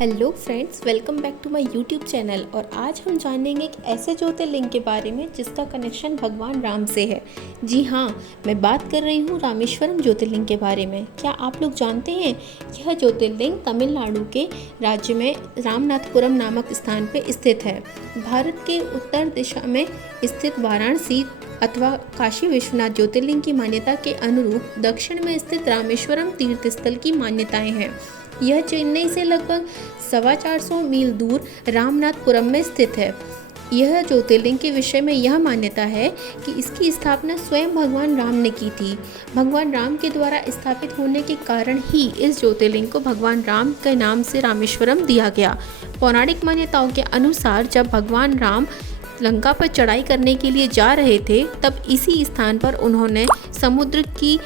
Hello friends, welcome back to my YouTube channel. और आज हम जानेंगे एक ऐसे ज्योतिर्लिंग के बारे में जिसका कनेक्शन भगवान राम से है। जी हाँ, मैं बात कर रही हूँ रामेश्वरम ज्योतिर्लिंग के बारे में। क्या आप लोग जानते हैं यह ज्योतिर्लिंग तमिलनाडु के राज्य में रामनाथपुरम नामक स्थान पर स्थित है। भारत के उत्तर दिशा में स्थित वाराणसी अथवा काशी विश्वनाथ ज्योतिर्लिंग की मान्यता के अनुरूप दक्षिण में स्थित रामेश्वरम तीर्थ स्थल की मान्यताएं हैं। यह चेन्नई से लगभग 450 मील दूर रामनाथपुरम में स्थित है। यह ज्योतिर्लिंग के विषय में यह मान्यता है कि इसकी स्थापना स्वयं भगवान राम ने की थी। भगवान राम के द्वारा स्थापित होने के कारण ही इस ज्योतिर्लिंग को भगवान राम के नाम से रामेश्वरम दिया गया। पौराणिक मान्यताओं के अनुसार जब भगवान राम लंका पर चढ़ाई करने के लिए जा रहे थे, तब इसी स्थान पर उन्होंने समुद्र की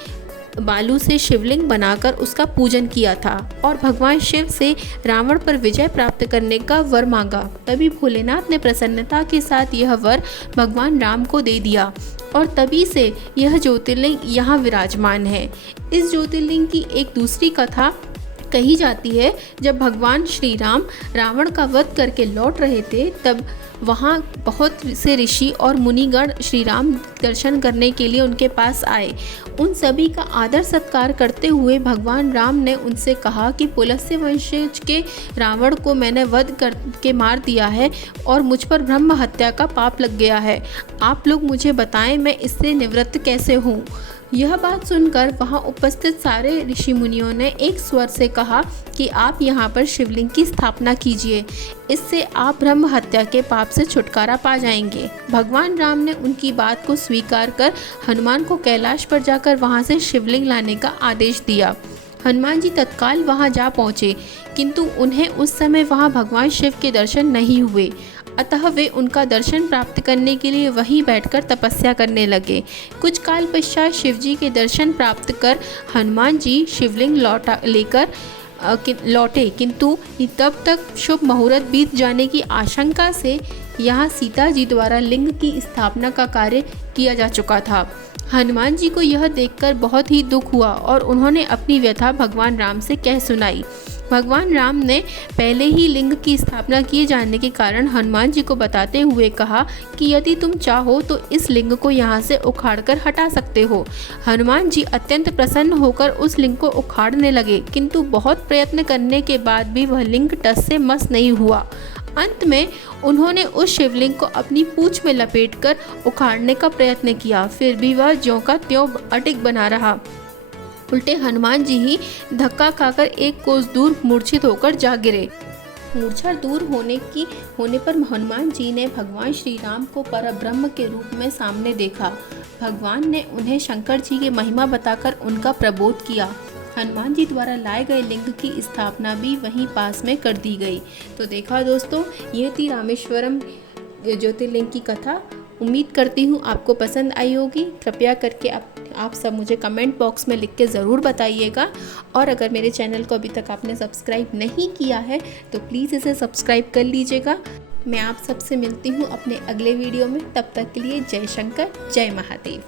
बालू से शिवलिंग बनाकर उसका पूजन किया था और भगवान शिव से रावण पर विजय प्राप्त करने का वर मांगा। तभी भोलेनाथ ने प्रसन्नता के साथ यह वर भगवान राम को दे दिया और तभी से यह ज्योतिर्लिंग यहाँ विराजमान है। इस ज्योतिर्लिंग की एक दूसरी कथा कही जाती है, जब भगवान श्री राम रावण का वध करके लौट रहे थे, तब वहाँ बहुत से ऋषि और मुनिगण श्री राम दर्शन करने के लिए उनके पास आए। उन सभी का आदर सत्कार करते हुए भगवान राम ने उनसे कहा कि पुलस्त्य वंशज के रावण को मैंने वध करके मार दिया है और मुझ पर ब्रह्म हत्या का पाप लग गया है। आप लोग मुझे बताएं मैं इससे निवृत्त कैसे हूँ। यह बात सुनकर वहां उपस्थित सारे ऋषि मुनियों ने एक स्वर से कहा कि आप यहाँ पर शिवलिंग की स्थापना कीजिए, इससे आप ब्रह्म हत्या के पाप से छुटकारा पा जाएंगे। भगवान राम ने उनकी बात को स्वीकार कर हनुमान को कैलाश पर जाकर वहां से शिवलिंग लाने का आदेश दिया। हनुमान जी तत्काल वहां जा पहुंचे, किंतु उन्हें उस समय वहां भगवान शिव के दर्शन नहीं हुए। अतः वे उनका दर्शन प्राप्त करने के लिए वहीं बैठकर तपस्या करने लगे। कुछ काल पश्चात शिव जी के दर्शन प्राप्त कर हनुमान जी शिवलिंग लेकर लौटे, किंतु तब तक शुभ मुहूर्त बीत जाने की आशंका से यहाँ सीता जी द्वारा लिंग की स्थापना का कार्य किया जा चुका था। हनुमान जी को यह देखकर बहुत ही दुख हुआ और उन्होंने अपनी व्यथा भगवान राम से कह सुनाई। भगवान राम ने पहले ही लिंग की स्थापना किए जाने के कारण हनुमान जी को बताते हुए कहा कि यदि तुम चाहो तो इस लिंग को यहाँ से उखाड़कर हटा सकते हो। हनुमान जी अत्यंत प्रसन्न होकर उस लिंग को उखाड़ने लगे, किंतु बहुत प्रयत्न करने के बाद भी वह लिंग टस से मस नहीं हुआ। अंत में उन्होंने उस शिवलिंग को अपनी पूंछ में लपेटकर उखाड़ने का प्रयत्न किया, फिर भी वह ज्यों का त्यों अडिग बना रहा। उल्टे हनुमान जी ही धक्का खाकर एक कोस दूर मूर्छित होकर जा गिरे। मूर्छा दूर होने पर हनुमान जी ने भगवान श्री राम को परब्रह्म के रूप में सामने देखा। भगवान ने उन्हें शंकर जी की महिमा बताकर उनका प्रबोध किया। हनुमान जी द्वारा लाए गए लिंग की स्थापना भी वहीं पास में कर दी गई। तो देखा दोस्तों, ये थी रामेश्वरम ज्योतिर्लिंग की कथा। उम्मीद करती हूँ आपको पसंद आई होगी। कृपया करके आप सब मुझे कमेंट बॉक्स में लिख के ज़रूर बताइएगा। और अगर मेरे चैनल को अभी तक आपने सब्सक्राइब नहीं किया है तो प्लीज़ इसे सब्सक्राइब कर लीजिएगा। मैं आप सबसे मिलती हूँ अपने अगले वीडियो में। तब तक के लिए जय शंकर, जय महादेव।